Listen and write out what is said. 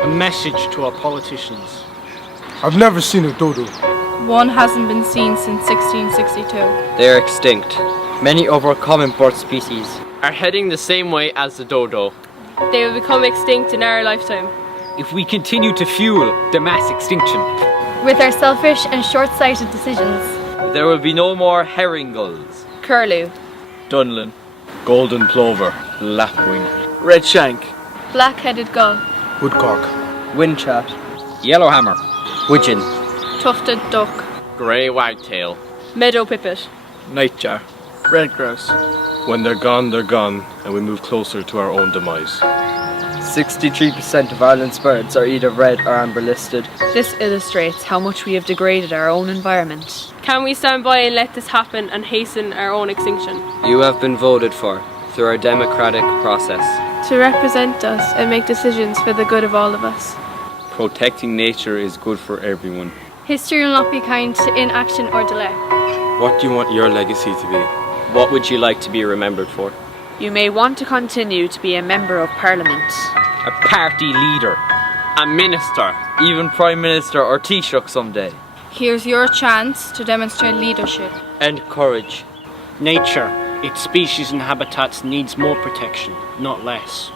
A message to our politicians. I've never seen a dodo. One hasn't been seen since 1662. They are extinct. Many of our common bird species are heading the same way as the dodo. They will become extinct in our lifetime. If we continue to fuel the mass extinction. With our selfish and short-sighted decisions. There will be no more herring gulls. Curlew. Dunlin. Golden plover. Lapwing. Redshank. Black-headed gull. Woodcock. Windchat. Yellowhammer. Widgeon. Tufted duck. Grey wagtail. Meadow pipit. Nightjar. Red grouse. When they're gone, and we move closer to our own demise. 63% of Ireland's birds are either red or amber listed. This illustrates how much we have degraded our own environment. Can we stand by and let this happen and hasten our own extinction? You have been voted for through our democratic process to represent us and make decisions for the good of all of us. Protecting nature is good for everyone. History will not be kind to inaction or delay. What do you want your legacy to be? What would you like to be remembered for? You may want to continue to be a member of Parliament. A party leader. A minister. Even Prime Minister or Taoiseach someday. Here's your chance to demonstrate leadership. And courage. Nature, its species and habitats needs more protection, not less.